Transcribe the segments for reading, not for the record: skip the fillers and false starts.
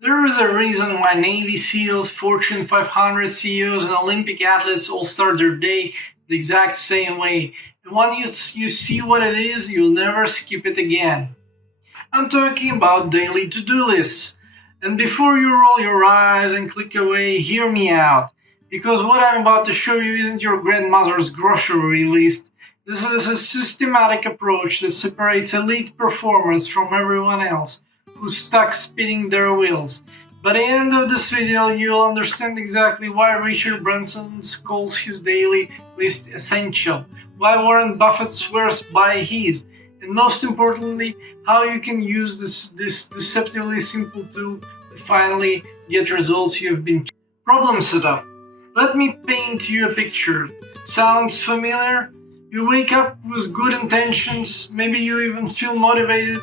There is a reason why Navy SEALs, Fortune 500 CEOs, and Olympic athletes all start their day the exact same way. And once you see what it is, you'll never skip it again. I'm talking about daily to do lists. And before you roll your eyes and click away, hear me out. Because what I'm about to show you isn't your grandmother's grocery list. This is a systematic approach that separates elite performers from everyone else who's stuck spinning their wheels. By the end of this video, you'll understand exactly why Richard Branson calls his daily list essential, why Warren Buffett swears by his, and most importantly, how you can use this deceptively simple tool to finally get results you've been. Problem setup. Let me paint you a picture. Sounds familiar? You wake up with good intentions, maybe you even feel motivated.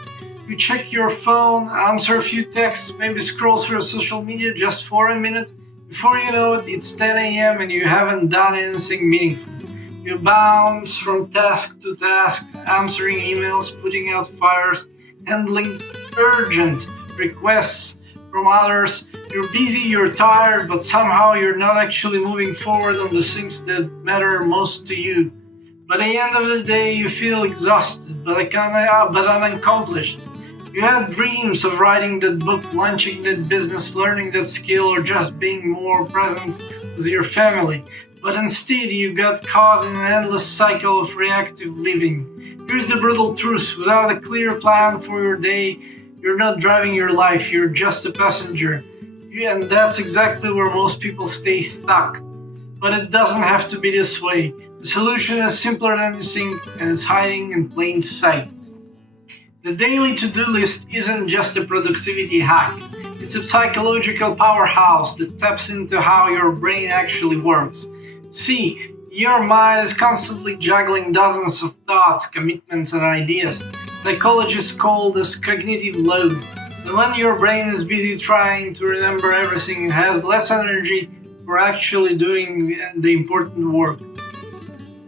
You check your phone, answer a few texts, maybe scroll through social media just for a minute. Before you know it, it's 10 a.m. and you haven't done anything meaningful. You bounce from task to task, answering emails, putting out fires, handling urgent requests from others. You're busy, you're tired, but somehow you're not actually moving forward on the things that matter most to you. By the end of the day, you feel exhausted, but unaccomplished. You had dreams of writing that book, launching that business, learning that skill, or just being more present with your family. But instead, you got caught in an endless cycle of reactive living. Here's the brutal truth. Without a clear plan for your day, you're not driving your life, you're just a passenger. And that's exactly where most people stay stuck. But it doesn't have to be this way. The solution is simpler than you think, and it's hiding in plain sight. The daily to-do list isn't just a productivity hack. It's a psychological powerhouse that taps into how your brain actually works. See, your mind is constantly juggling dozens of thoughts, commitments, and ideas. Psychologists call this cognitive load. And when your brain is busy trying to remember everything, it has less energy for actually doing the important work.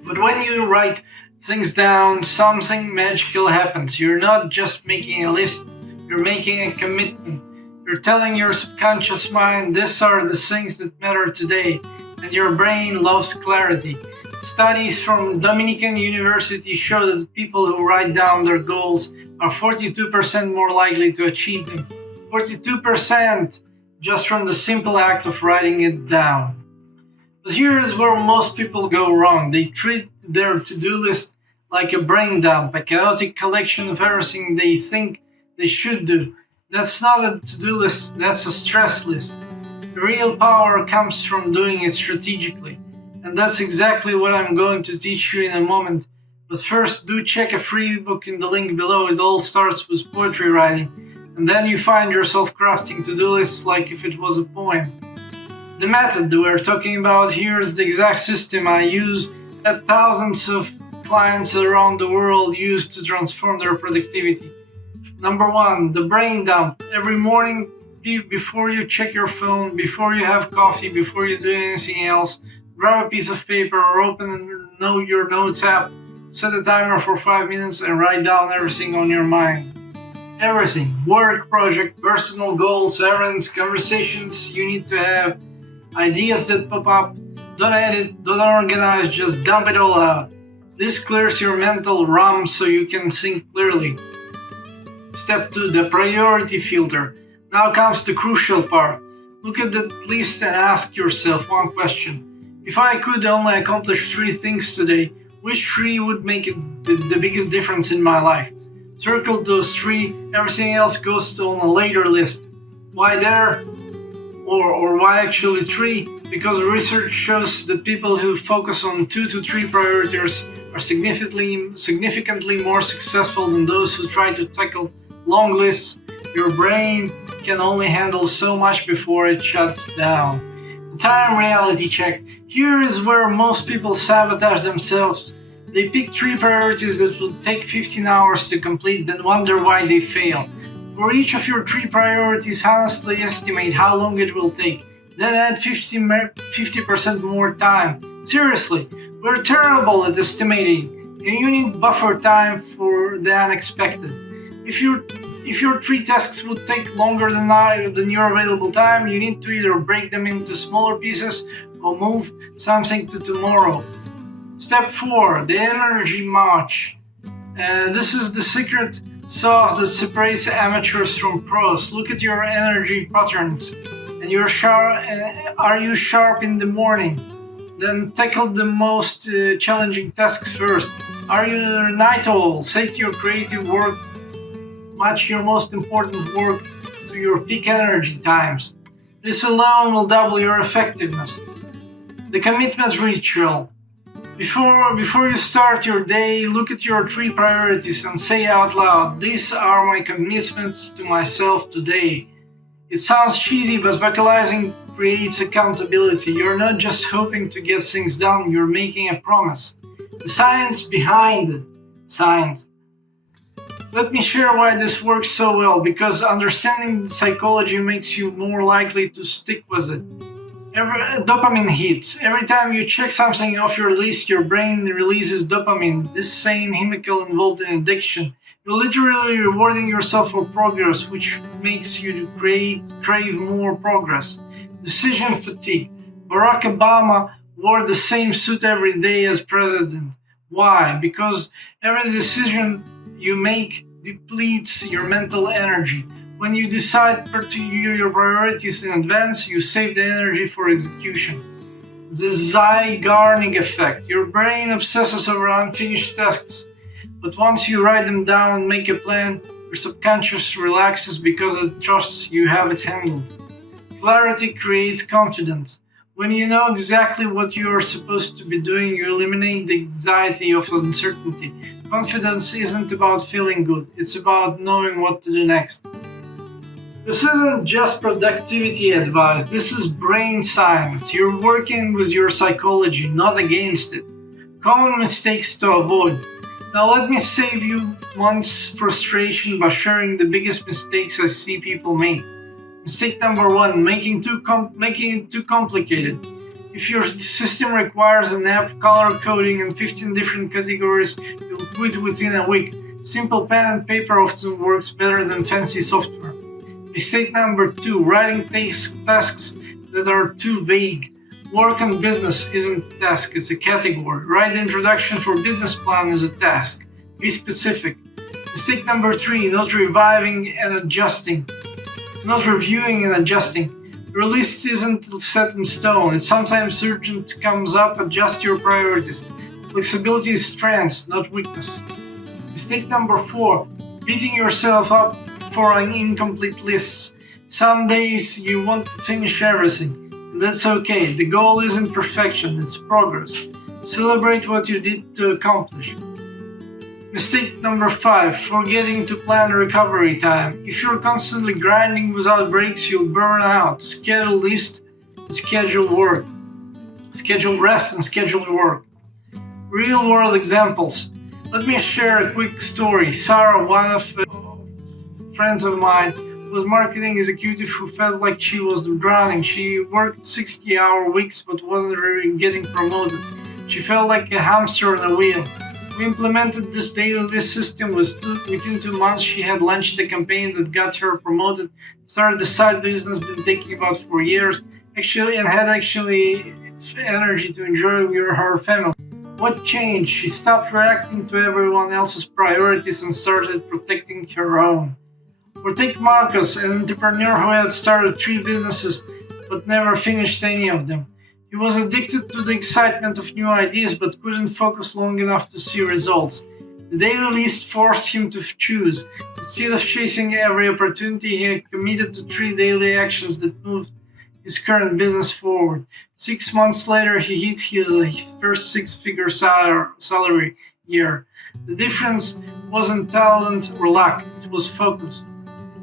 But when you write things down, something magical happens. You're not just making a list, you're making a commitment. You're telling your subconscious mind, these are the things that matter today, and your brain loves clarity. Studies from Dominican University show that people who write down their goals are 42% more likely to achieve them. 42% just from the simple act of writing it down. But here is where most people go wrong. They treat their to-do list like a brain dump, a chaotic collection of everything they think they should do. That's not a to-do list, that's a stress list. The real power comes from doing it strategically. And that's exactly what I'm going to teach you in a moment. But first, do check a free ebook in the link below. It all starts with poetry writing. And then you find yourself crafting to-do lists like if it was a poem. The method that we're talking about here is the exact system I use that thousands of clients around the world use to transform their productivity. Number one, the brain dump. Every morning, before you check your phone, before you have coffee, before you do anything else, grab a piece of paper or open your notes app, set a timer for 5 minutes and write down everything on your mind. Everything. Work, project, personal goals, errands, conversations you need to have, ideas that pop up. Don't edit, don't organize, just dump it all out. This clears your mental ROM so you can think clearly. Step 2, the priority filter. Now comes the crucial part. Look at the list and ask yourself one question. If I could only accomplish 3 things today, which 3 would make the biggest difference in my life? Circle those 3, everything else goes on a later list. Why there? Or why actually 3? Because research shows that people who focus on 2 to 3 priorities are significantly more successful than those who try to tackle long lists. Your brain can only handle so much before it shuts down. Time reality check. Here is where most people sabotage themselves. They pick 3 priorities that will take 15 hours to complete, then wonder why they fail. For each of your 3 priorities, honestly estimate how long it will take. Then add 50% more time. Seriously, we're terrible at estimating, and you need buffer time for the unexpected. If If your three tasks would take longer than your available time, you need to either break them into smaller pieces or move something to tomorrow. Step 4, the energy match. This is the secret sauce that separates amateurs from pros. Look at your energy patterns. And are you sharp in the morning? Then tackle the most challenging tasks first. Are you a night owl? Set your creative work, match your most important work to your peak energy times. This alone will double your effectiveness. The commitment ritual. Before you start your day, look at your three priorities and say out loud, "These are my commitments to myself today." It sounds cheesy, but vocalizing creates accountability. You're not just hoping to get things done, you're making a promise. The science behind it. Science. Let me share why this works so well, because understanding the psychology makes you more likely to stick with it. Dopamine hits. Every time you check something off your list, your brain releases dopamine, this same chemical involved in addiction. You're literally rewarding yourself for progress, which makes you crave more progress. Decision fatigue. Barack Obama wore the same suit every day as president. Why? Because every decision you make depletes your mental energy. When you decide your priorities in advance, you save the energy for execution. The Zygarnik effect. Your brain obsesses over unfinished tasks, but once you write them down and make a plan, your subconscious relaxes because it trusts you have it handled. Clarity creates confidence. When you know exactly what you are supposed to be doing, you eliminate the anxiety of uncertainty. Confidence isn't about feeling good, it's about knowing what to do next. This isn't just productivity advice, this is brain science. You're working with your psychology, not against it. Common mistakes to avoid. Now, let me save you months' frustration by sharing the biggest mistakes I see people make. Mistake number 1, making it too complicated. If your system requires an app, color coding, and 15 different categories, you'll quit within a week. Simple pen and paper often works better than fancy software. Mistake number 2, writing tasks that are too vague. Work and business isn't a task, it's a category. Write the introduction for business plan as a task. Be specific. Mistake number 3, not reviewing and adjusting. Your list isn't set in stone. It's sometimes urgent comes up, adjust your priorities. Flexibility is strength, not weakness. Mistake number 4, beating yourself up for an incomplete list. Some days you want to finish everything, and that's okay. The goal isn't perfection, it's progress. Celebrate what you did to accomplish. Mistake number 5, forgetting to plan recovery time. If you're constantly grinding without breaks, you'll burn out. Schedule list, schedule work. Schedule rest and schedule work. Real world examples. Let me share a quick story. Sarah, one of friends of mine, was marketing executive who felt like she was drowning. She worked 60-hour weeks but wasn't really getting promoted. She felt like a hamster on a wheel. We implemented this daily list system. Within 2 months, she had launched a campaign that got her promoted, started the side business been thinking about for years, and had energy to enjoy her family. What changed? She stopped reacting to everyone else's priorities and started protecting her own. Or take Marcus, an entrepreneur who had started 3 businesses but never finished any of them. He was addicted to the excitement of new ideas but couldn't focus long enough to see results. The daily list forced him to choose. Instead of chasing every opportunity, he committed to 3 daily actions that moved his current business forward. 6 months later, he hit his first 6-figure salary year. The difference wasn't talent or luck, it was focus.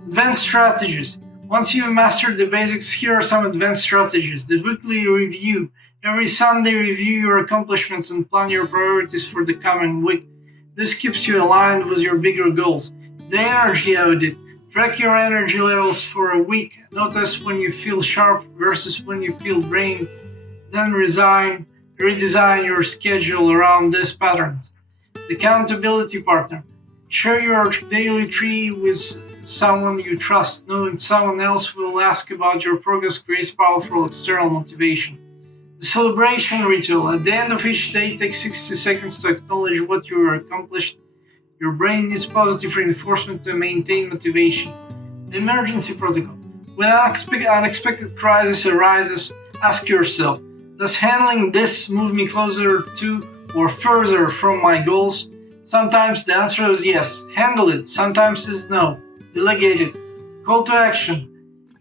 Advanced strategies. Once you've mastered the basics, here are some advanced strategies. The weekly review. Every Sunday, review your accomplishments and plan your priorities for the coming week. This keeps you aligned with your bigger goals. The energy audit. Track your energy levels for a week. Notice when you feel sharp versus when you feel drained. Then redesign your schedule around these patterns. The accountability partner. Share your daily tree with someone you trust. Knowing someone else will ask about your progress creates powerful external motivation. The celebration ritual. At the end of each day, take 60 seconds to acknowledge what you accomplished. Your brain needs positive reinforcement to maintain motivation. The emergency protocol. When an unexpected crisis arises, ask yourself, does handling this move me closer to or further from my goals? Sometimes the answer is yes, handle it. Sometimes it's no, delegate it. Call to action.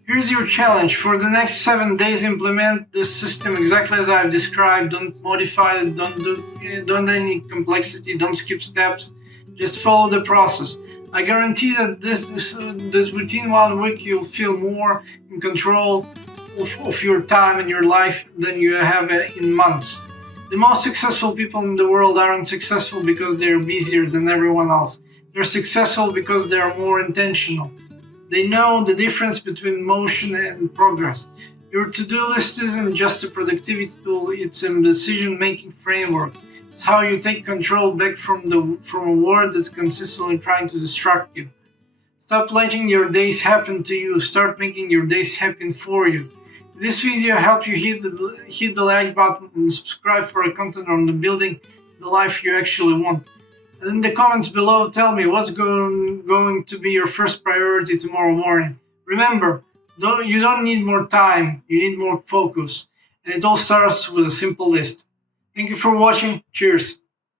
Here's your challenge. For the next 7 days, implement this system exactly as I've described. Don't modify it, don't add any complexity, don't skip steps. Just follow the process. I guarantee that this within 1 week you'll feel more in control of your time and your life than you have in months. The most successful people in the world aren't successful because they're busier than everyone else. They're successful because they're more intentional. They know the difference between motion and progress. Your to-do list isn't just a productivity tool, it's a decision-making framework. It's how you take control back from a world that's consistently trying to distract you. Stop letting your days happen to you. Start making your days happen for you. If this video helped you, hit the like button and subscribe for content on the building the life you actually want. And in the comments below, tell me what's going to be your first priority tomorrow morning. Remember, you don't need more time, you need more focus. And it all starts with a simple list. Thank you for watching. Cheers.